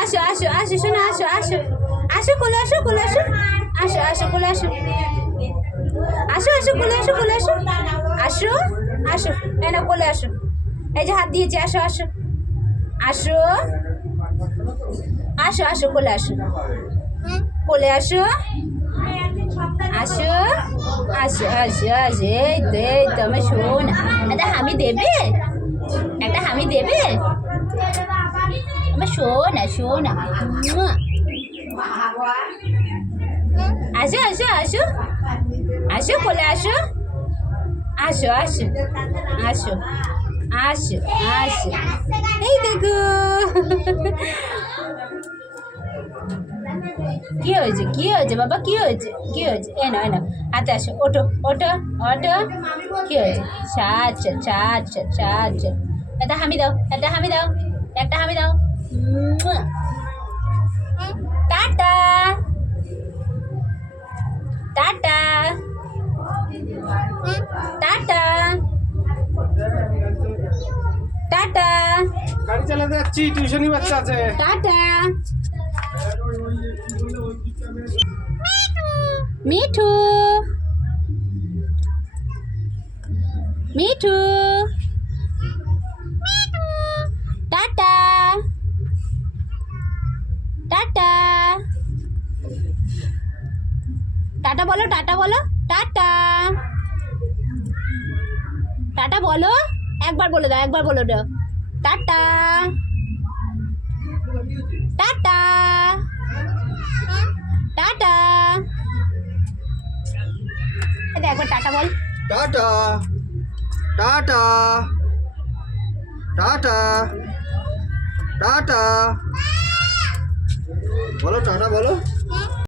আসো আসো আসো শোনো আসো আসো আসো কোলে আসো কোলে আসো আসো আসো কোলে আসো আসো আসো কোলে আসো কোলে আসো আসো আসো এই না কোলে আসো এই যে হাত দিয়েছি আসো আসো আসো আসো আসো কোলে আসো কোলে আসো আসো আসো আসো আসো এই তো আমার শোন একটা হামি দেবে একটা হামি দেবে আমার শোনা শোনা আসো আসো আসো আসো কোলে আসো আসো আসো আসো আসো আসো এই দেখো কি হয়েছে কি হয়েছে বাবা কি হয়েছে কি হয়েছে এ না হাতে আসো ওঠো ওঠো ওঠো কি হয়েছে সাচ্ছ সাচ্ছ সাচ্ছ একটা হামি দাও একটা হামি দাও একটা হামি দাও টাটা টাটা টাটা টাটা গাড়ি চালাতে যাচ্ছি, টিউশনি বাচ্চা আছে। Tata Mithu Mithu tata tata tata বলো টাটা বলো টাটা টাটা বলো একবার বলে দাও একবার বলে দাও টাটা টাটা টাটা এটা একবার টাটা বল টাটা টাটা টাটা টাটা বলো, টাটা বলো।